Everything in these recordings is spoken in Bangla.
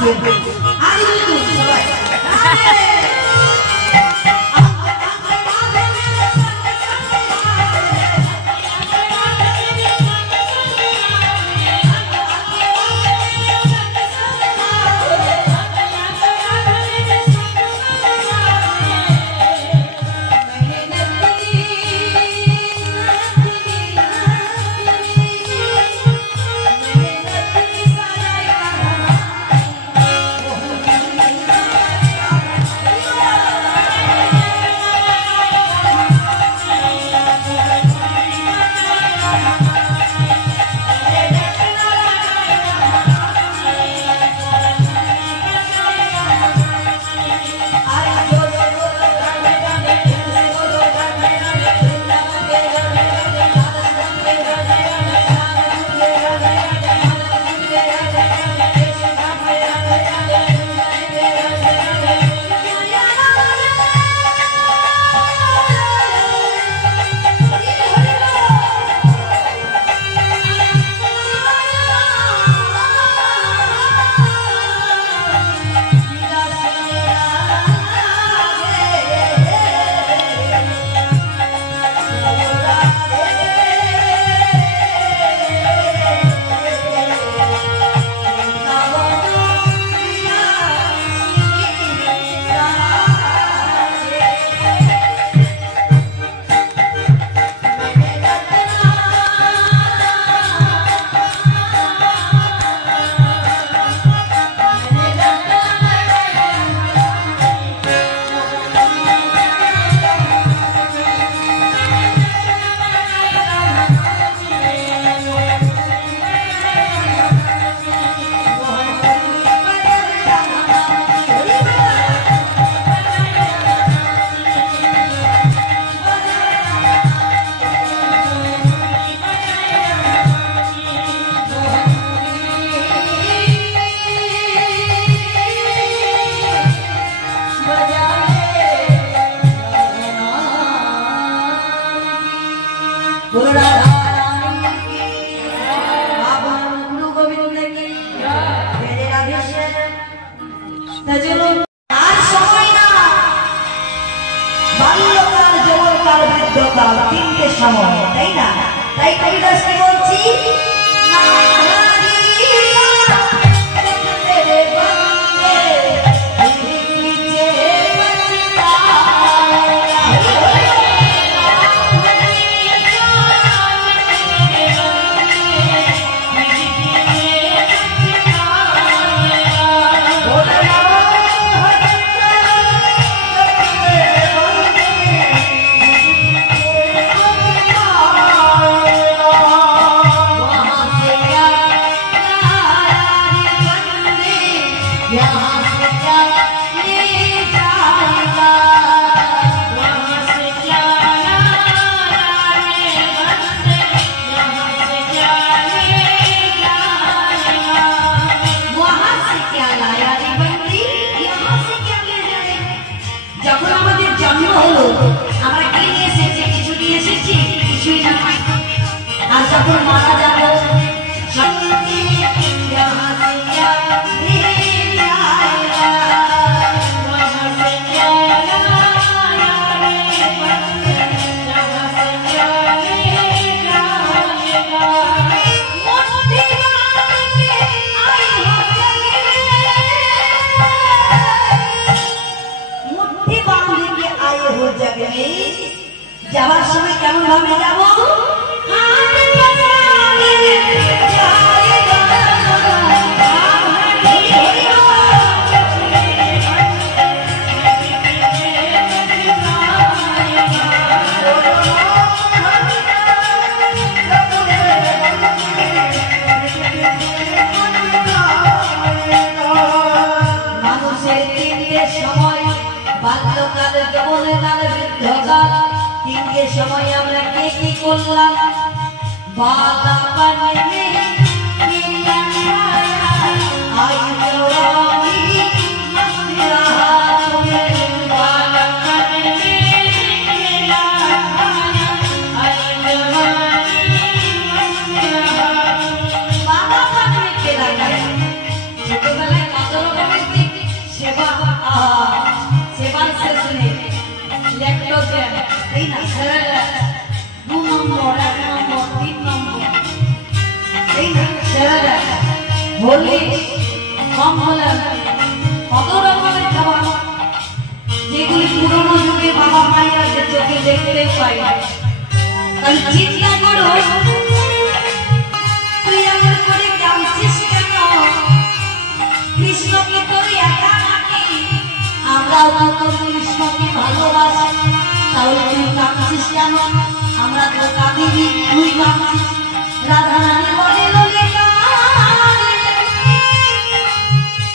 থাকবেন। আরে বন্ধু সবাই যাওয়ার সময় কেমন ভাবে যাবো মানুষের তিনটে সময় বাল্যকাল যৌবনকাল বৃদ্ধকাল তিনটে সময় আমরা কে কি করলাম বাবা পানি ছোটবেলায় কত হরলিক্স, কমলা, কত রকমের খাবার যেগুলি পুরোনো যুগে বাবা মায়েরা যে চোখে দেখতে পাই। তাহলে চিন্তা করো, তুই এমন করে কাঁদছিস কেন? কৃষ্ণকে তোর একা নাকি? আমরাও তো কৃষ্ণকে ভালোবাসি, তাহলে তুই কাঁদছিস কেন? আমরা তো কাঁদিনি, তুই কাঁদছিস। রাধা রানী বলে ললিতা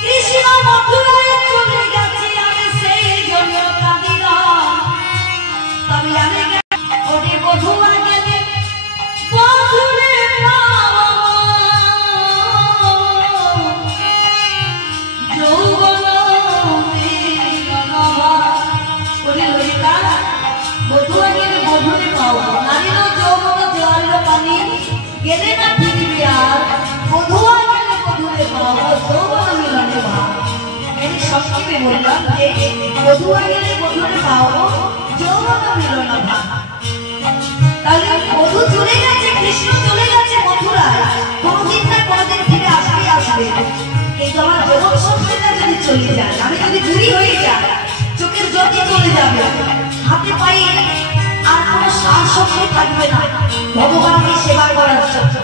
কৃষ্ণ মথুরায় চলে গেছে, আমি সেই জন্য কাঁদি না। তবে আমি ওরে বধুয়া গেলে বধুরে যৌবন ওরে ললিতা বধুয়া গেলে বধুরে পাও, নারীর যৌবন জোয়ারের পানি গেলে না পৃথিবী আর, বধুয়া গেলে বধুরে পাও, যৌবন মিলনে ভাব। আমি সবসময় বললাম যে বধুয়া গেলে বধুরে পাও, যৌবন মিলন ভাব। তাহলে বধূ চলে গেছে, কৃষ্ণ চলে গেছে মথুরায়, কোনদিন না কোনদিন ফিরে আসবে। কিন্তু আমার যৌবন শক্তিটা যদি চলে যায়, আমি যদি বুড়ি হয়ে যাই, চোখের জ্যোতি চলে যাবে, হাতে পায়ে আর কোনো সাহস শক্তি থাকবে না ভগবানকে সেবা করার জন্য।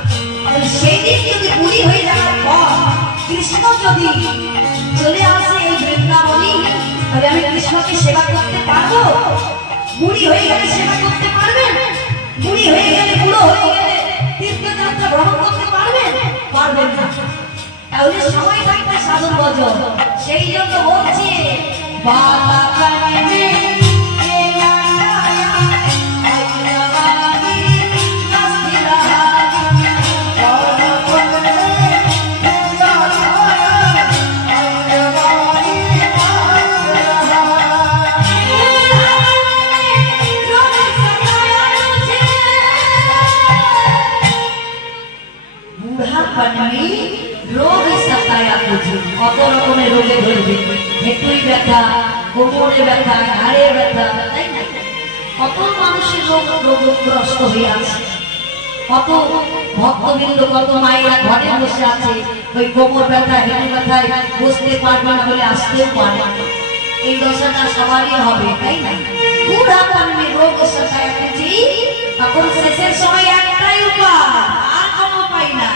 সেই দিন যদি বুড়ি হয়ে যাওয়ার পর কৃষ্ণ যদি চলে আসে এই বৃন্দাবনে, তাহলে আমি কৃষ্ণকে সেবা করতে পারবো? বুড়ি হয়ে গেলে সেবা করতে পারবেন? বুড়ি হয়ে গেলে, বুড়ো হয়ে গেলে তীর্থযাত্রা ভ্রমণ করতে পারবেন? পারবেন না। তাহলে সময় থাকবে সাধন ভজন। সেই জন্য বলছে বালা কানে রোগ সাতায়া বুঝি, কত রকমের রোগে ধরবে, হেঁটুই ব্যথা, কোমরে ব্যথা, ঘাড়ে ব্যথা, তাই না? কত মানুষের রোগগ্রস্ত হয়ে আছে, কত ভক্তবৃন্দ, কত মায়েরা ঘরে বসে আছে, ওই কোমর ব্যথা, হেঁটু ব্যথায় বসতে পারবে না বলে আসতেও পারে না। এই দশাটা সবারই হবে, তাই না? বুড়া কারণে রোগ সাতায়া বুঝি, তখন শেষের সময় একটাই উপায়, আর কোনো উপায় না।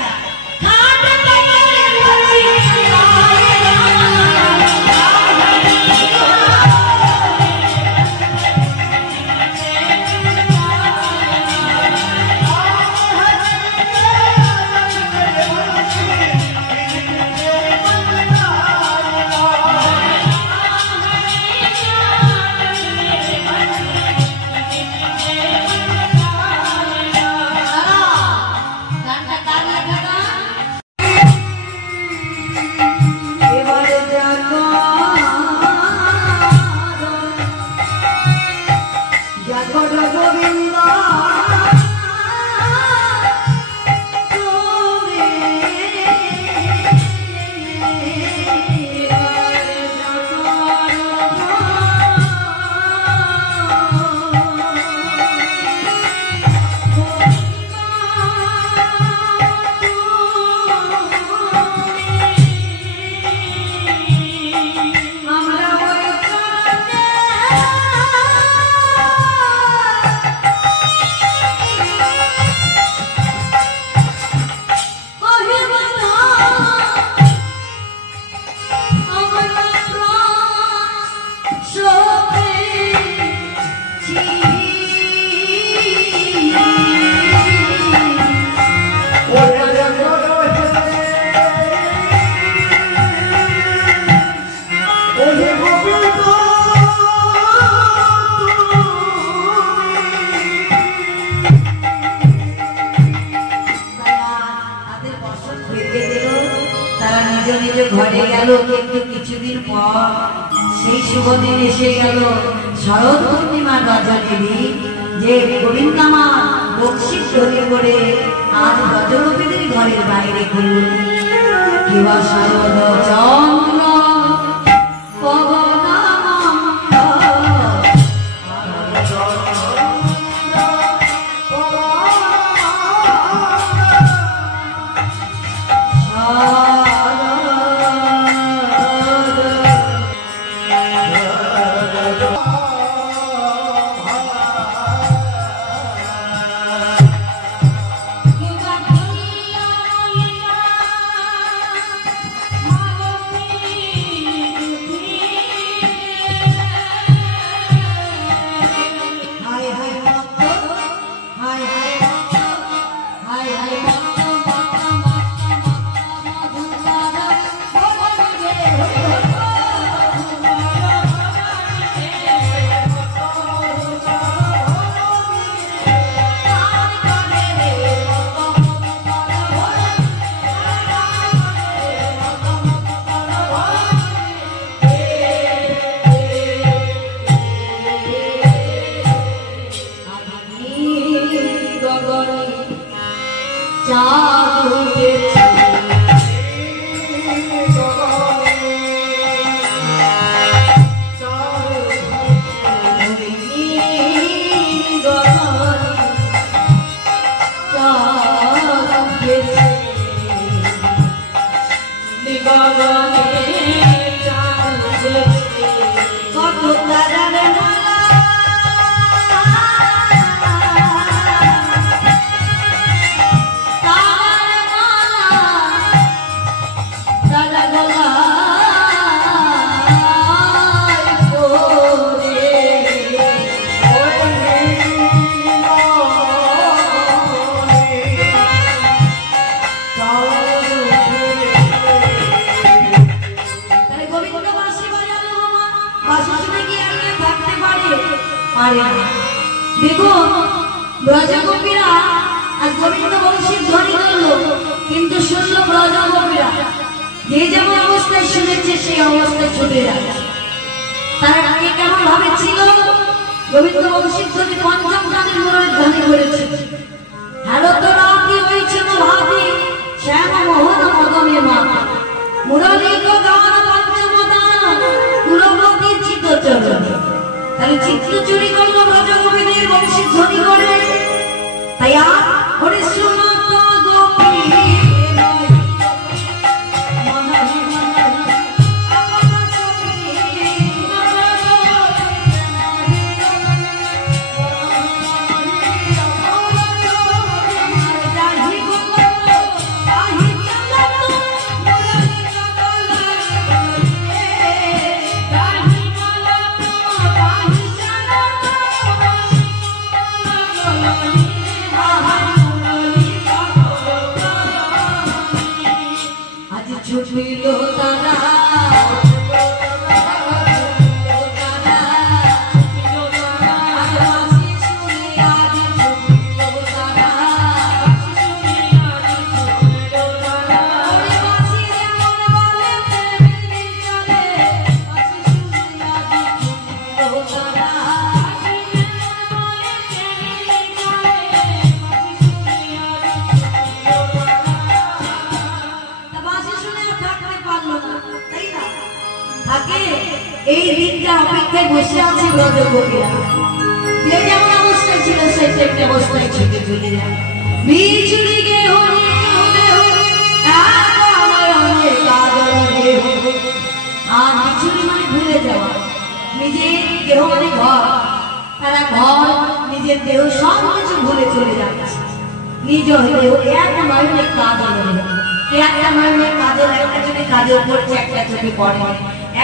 ঘরে গেল, কিন্তু কিছুদিন পর সেই শুভ দিন এসে গেল, শরৎ পূর্ণিমার রজনী, যে গোবিন্দমা বক্সি ধরে করে আজ রজনীদের ঘরের বাইরে করল। কেবা শারদ চন্দ্র পবন চাঁদ উঠেছে দেখুন ব্রজগোপীরা আজ গোবিন্দ বংশীর ধ্বনি করলো, কিন্তু শুনলো ব্রজগোপীরা যে যেমন অবস্থায় শুনেছে সেই অবস্থায় ছুটে যাচ্ছে। তার আগে কেমন ভাবে ছিল? গোবিন্দ বংশীর ধ্বনি পঞ্চম গানের মুরলীর ধ্বনি করেছে। হ্যালো তো রাতি হয়েছে ভাবি শ্যাম মোহন মদনে মা মুরলী তো গান পঞ্চম দান কুলপতি চিত্ত চরণ। তাহলে চিত্র চুরি করলো ব্রজগোপীদের বংশীর ধ্বনি করে। তাই হরে সুনত গোপী এই দিনটা অপেক্ষায় বসে আছে ব্রজগোপীরা। যে যেমন অবস্থায় ছিল সেই তেমনি অবস্থায় ছুটে চলে যায়। বিচুরি গে হরি আর বিচুরি মানে ভুলে যাওয়া, নিজের দেহ মানে ঘর, তারা ঘর নিজের দেহ সব কিছু ভুলে চলে যাচ্ছে। নিজ দেহ এক নয়নে কাজল, একটা নয়নে কাজল, একটা চোখে কাজল পড়ছে, একটা চোখে পড়ে,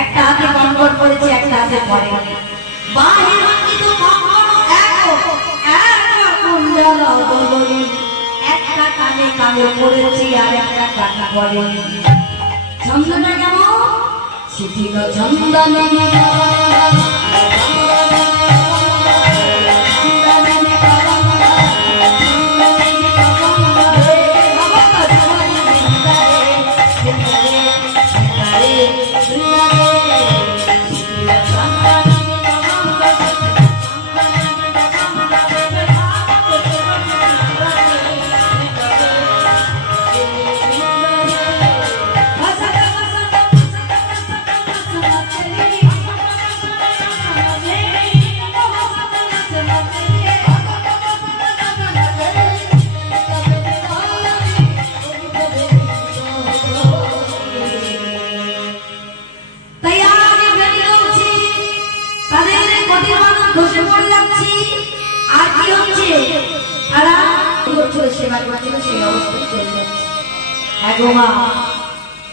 একটা হাতে কঙ্কন পড়েছে, একটা হাতে পড়ে। বাহির অঙ্কিত কঙ্কন একটা কানে কানে পড়েছি আর একটা কানে পড়ে। ছন্দটা কেমন? শিথিল চন্দন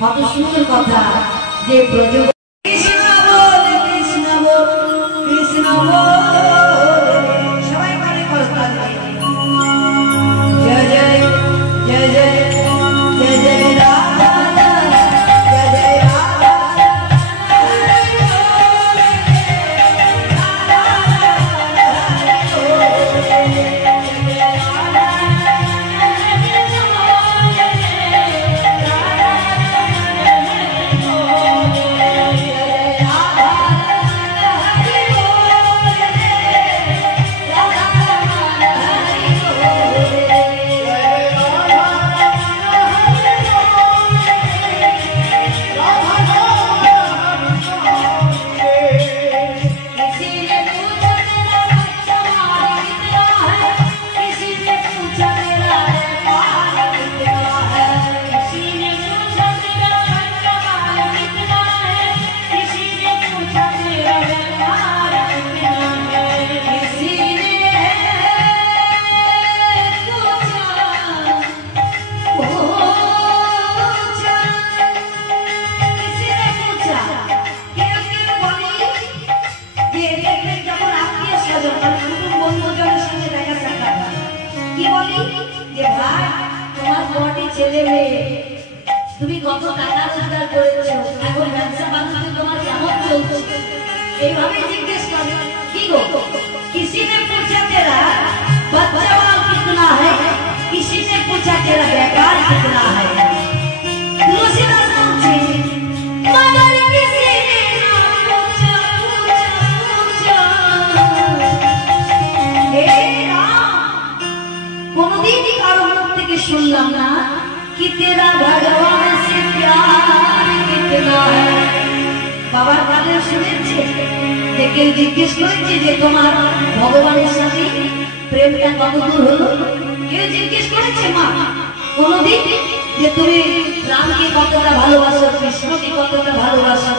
কত সুন্দর কথা যে ব্রজ কৃষ্ণ বল কৃষ্ণ বল কৃষ্ণ বল সবাই মানে করতে জয় জয় জয় জয় জয় জয় রাধা জয় জয় রাধা বলি যে ভাই তোমার বড়টি ছেলে মেয়ে তুমি কত টাকা রোজগার করেছো, এখন ব্যবসা বাণিজ্য তোমার কেমন চলছে, এইভাবে জিজ্ঞেস করে। কি গো, किसी ने पूछा तेरा बच्चा बाल कितना है, किसी ने पूछा तेरा व्यापार कितना है, दूसरा पूछे मगर किसी ने ना पूछा पूछा हे राम, कोनोदिन कारो मुख থেকে শুনলাম না कि तेरा भगवान से प्यार कितना है। বাবার কানে শুনেছে যে কেউ জিজ্ঞেস করেছে যে তোমার ভগবানের সাথে প্রেমটা কত দূর হলো, কেউ জিজ্ঞেস করেছে মা কোনদিন যে তুমি রামকে কতটা ভালোবাসো, কৃষ্ণকে কতটা ভালোবাসো?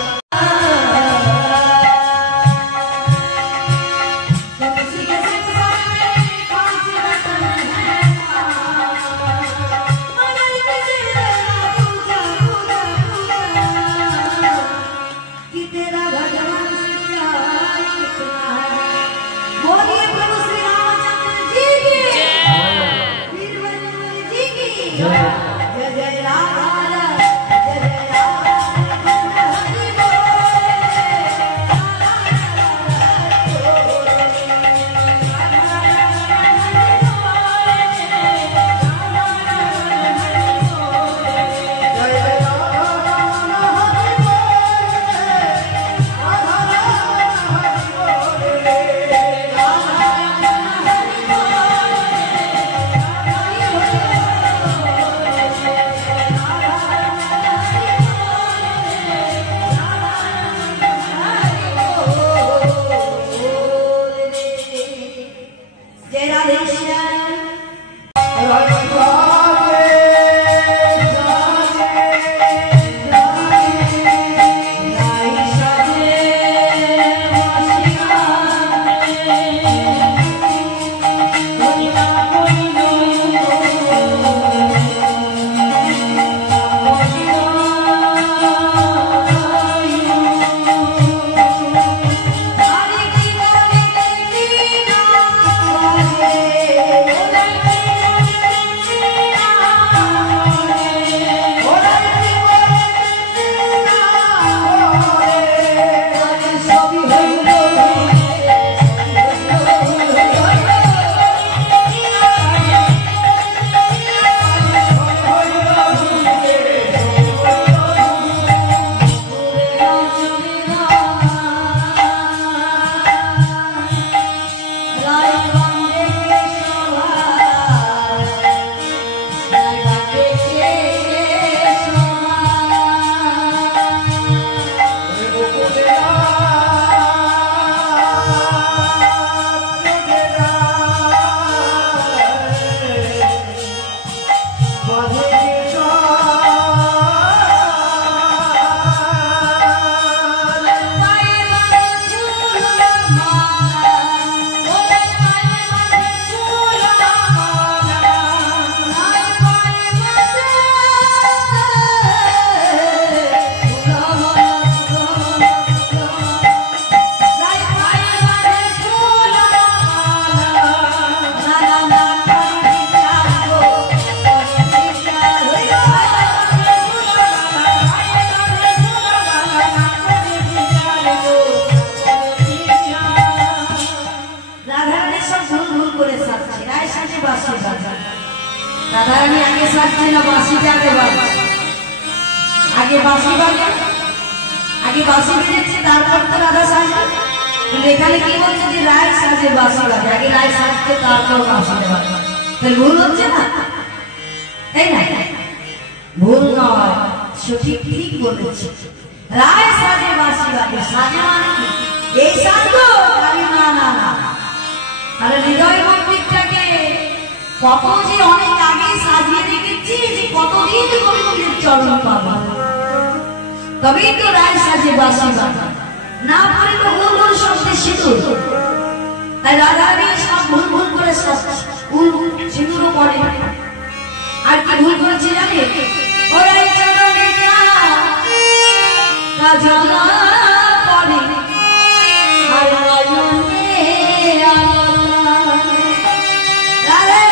রাধারানী আগে সাজছে না বাঁশি যাবে বাবা, আগে বাঁশি বাজে, আগে বাঁশি বেজেছে তারপর তো রাধা সাজবে। কিন্তু এখানে কি বলছে যে রায় সাজে বাঁশি বাজে, আগে রায় সাজছে তারপর বাঁশি বাজে, তাহলে ভুল হচ্ছে না? তাই না? ভুল নয়, সঠিক ঠিক বলেছে। রায় সাজে বাঁশি বাজে, সাজে মানে কি এই সাজো না না না, তাহলে হৃদয় মন্দিরটাকে কত যে অনেক আগে সাজিয়ে রেখেছি যে কতদিন গোবিন্দের চরণ পাবো, তবেই তো রায় সাজে বাঁশি বাজে, না পরে তো ভুল ভুল শব্দে সিঁদুর। তাই রাধারানী সব ভুল ভুল করে ভুল সিঁদুরও পরে। আর কি ভুল করেছে জানে? ওরাই চরণেটা কাজলা পরে আর রাজনে রাধে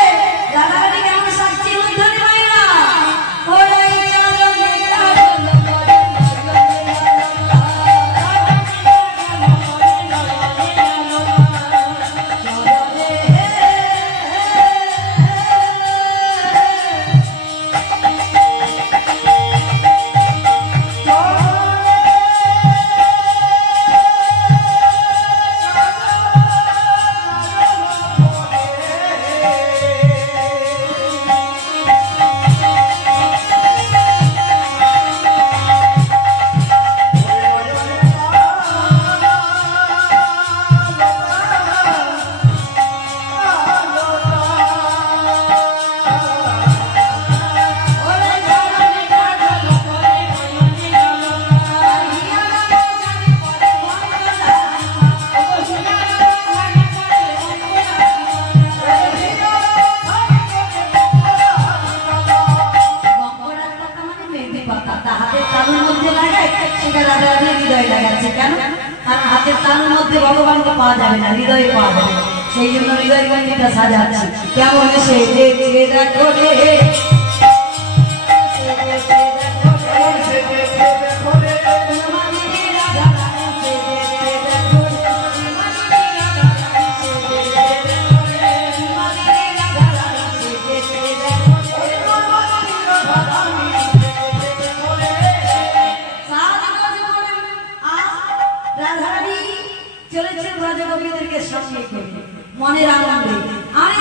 গেছে। কেন? কারণ হাতের তালুর মধ্যে ভগবানকে পাওয়া যাবে না, হৃদয়ে পাওয়া যাবে। সেই জন্য হৃদয় গঞ্জিটা সাজাচ্ছি। কেমন সেজেছে দেখো রে, মনের আনন্দে আমি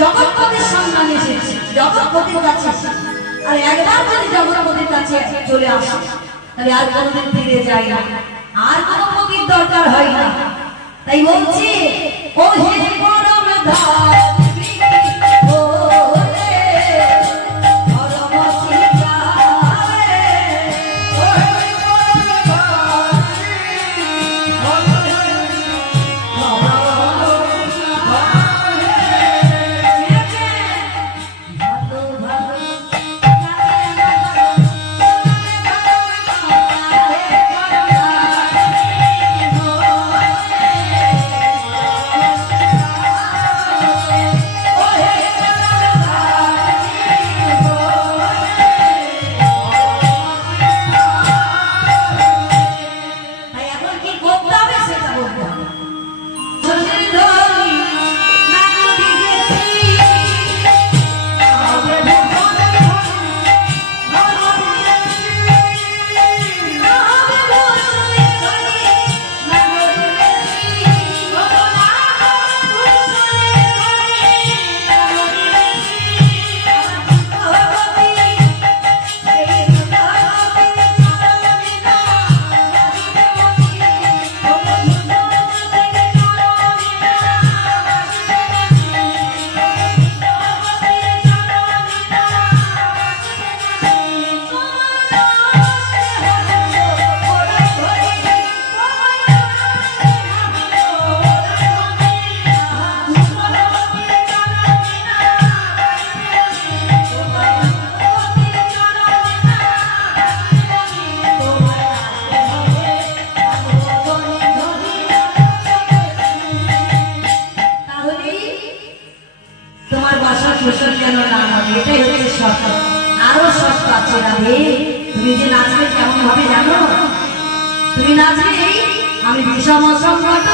জগৎপতির সন্ধানে এসেছি, জগৎপতির কাছে। আর একবার যদি জগৎপতির কাছে চলে আসে তাহলে আর কোনোদিন ফিরে যায় না, আর কোনো পতির দরকার হয় না। তাই বলছি ও হে পরম ধাম রাধে তুমি যে নাচবে কেমন ভাবে জানো? তুমি নাচবে আমি বিষম সংকট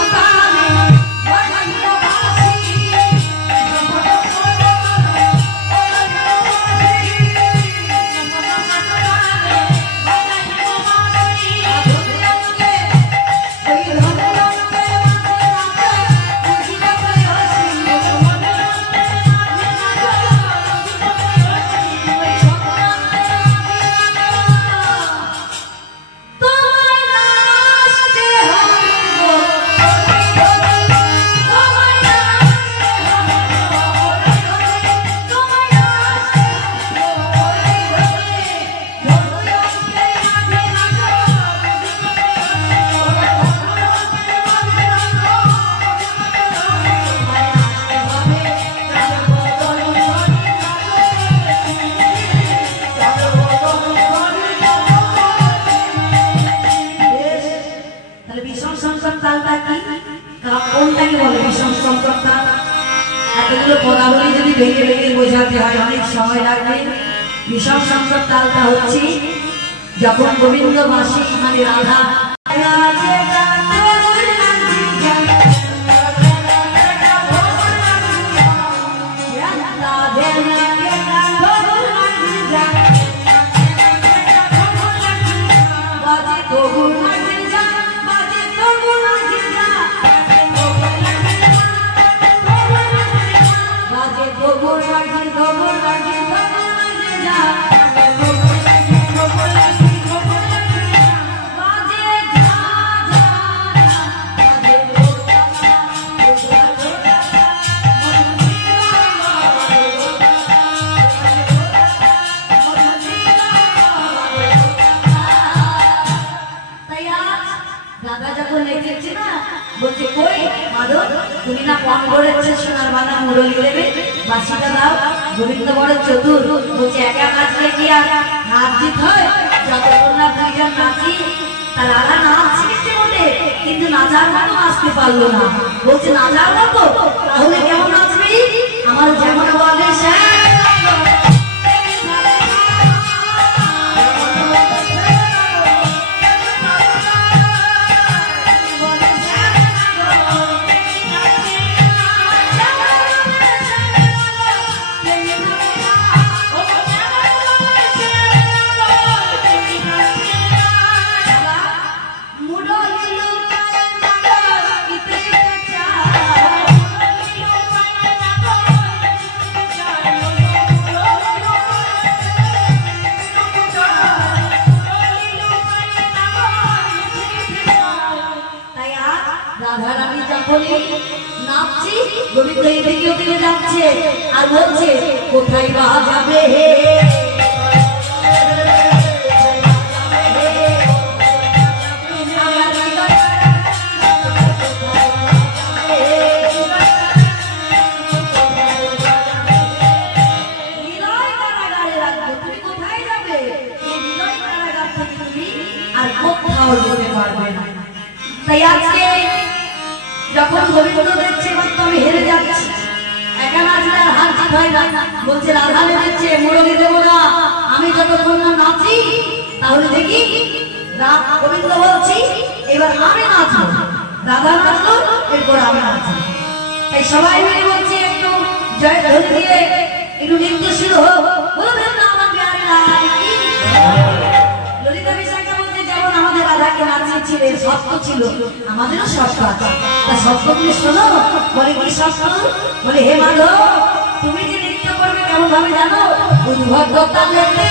কালে যদি ভেঙে ভেঙে বোঝাতে হয় অনেক সময় লাগবে। বিষম সংকট তালটা হচ্ছে যখন গোবিন্দ বাসী মানে রাধা গোবিন্দ বড় চতুর বলছে একা নাচলে কি আর নাচ জিত হয়? যতক্ষণ না দুইজন নাচি তার রাধা নাচ শিখতে বলে কিন্তু নাচার মতো নাচতে পারলো না। বলছে নাচার মতো তাহলে কেমন নাচবি? আমার যেমন বলে নাচছি গোবিন্দ এদিকে ওদিকে যাচ্ছে আর বলছে কোথায় বা যাবে আর কোথাও যেতে পারবে না। তাই আজকে যখন গোবিন্দ দেখছে আমি হেরে যাচ্ছি একা নাচলে আর হার জিত হয় না। বলছে রাধা বেরোচ্ছে মুরলি দেবো না আমি যতক্ষণ না নাচি তাহলে দেখি। গোবিন্দ বলছি এবার আমি নাচবো, রাধা নাচলো এরপর আমি নাচবো। তাই সবাই মিলে বলছে একটু জয় ধ্বনি দিয়ে একটু নৃত্য শুরু হোক। বলবেন না আমার ললিতা বিশাখা বলছে যেমন আমাদের রাধাকে নাচিয়েছিলেন সত্য ছিল আমাদেরও সত্য আছে। তা সত্য তুমি শোনো। বলে কি সত্য? বলে হে মাধব তুমি যে নৃত্য করবে কেমন ভাবে জানো? উদ্ভটতা লেখে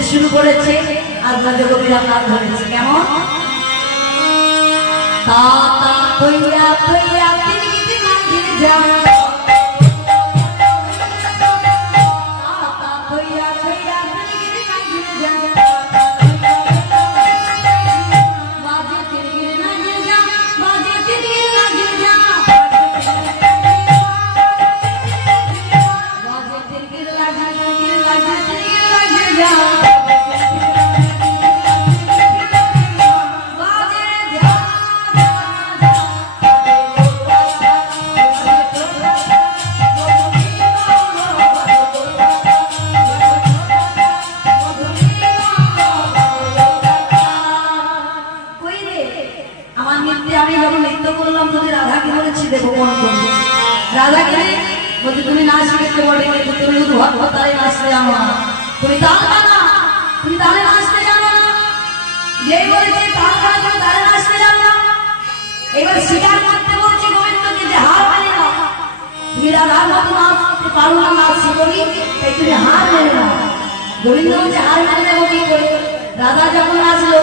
নৃত্য শুরু করেছে আর রাজকবিরা তাল ধরেছে কেমন তা তা কইয়া কইয়া তিনটি মাঝে যা তুমি নাচ শিখতে বলে তুমি তালে নাচতে জানো না তুমি তালে নাচতে জানো না যেই বলেছে তাল খাওয়া তুমি তালে নাচতে জানো না এবার স্বীকার করতে বলছে গোবিন্দকে যে হার মানে না তুমি রাধার মতো নাচতে পারো না নাচ শিখবি তাই তুমি হার মেনে না গোবিন্দ বলছে হার মেনে নেবো কি করে রাধা যখন নাচলো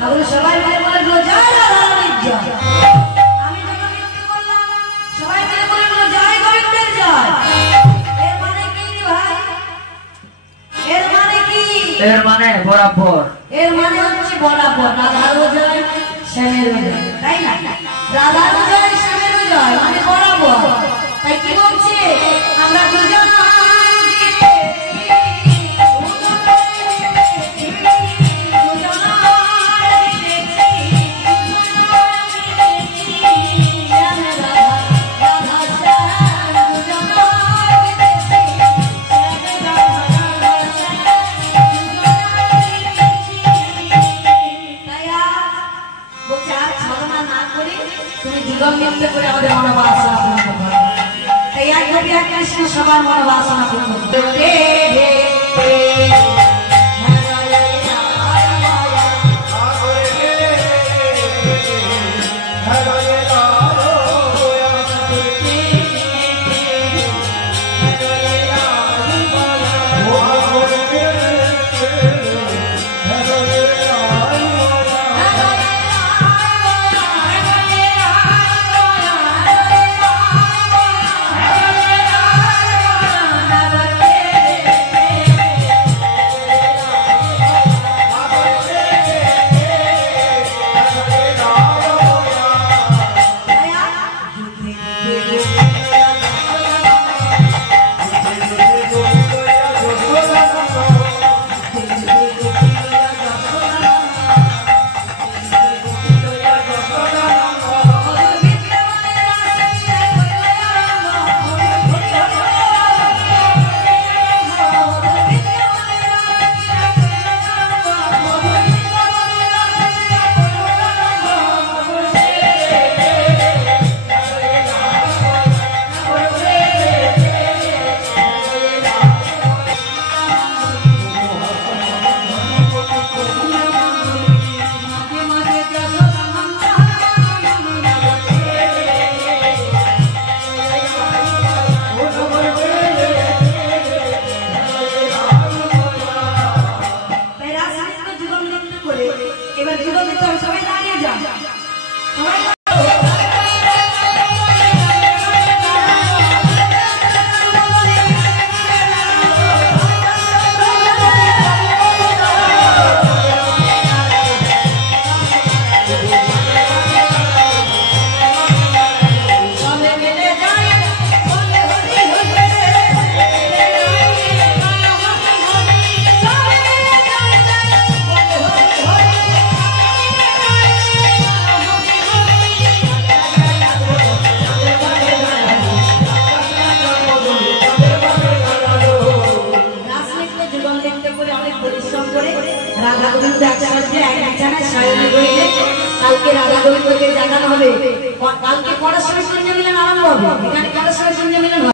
তখন সবাই মিলে বলে জয় রাধা রানীর জয় আমি যখন নৃত্য করলাম সবাই মিলে বলে জয় গোবিন্দের জয় এর মানে বরাবর এর মানে হচ্ছে বরাবর রাধারও জয় শ্যামেরও জয় তাই না রাধারও জয় শ্যামেরও জয় মানে বরাবর তাই কি বলছে আমরা দুজন কৃষ্ণ সবার মনোবাসনা করতে কালকে রাধা গোবিন্দকে জানানো হবে কালকে পড়াশোনা সঞ্চালন আরম্ভ হবে এখানে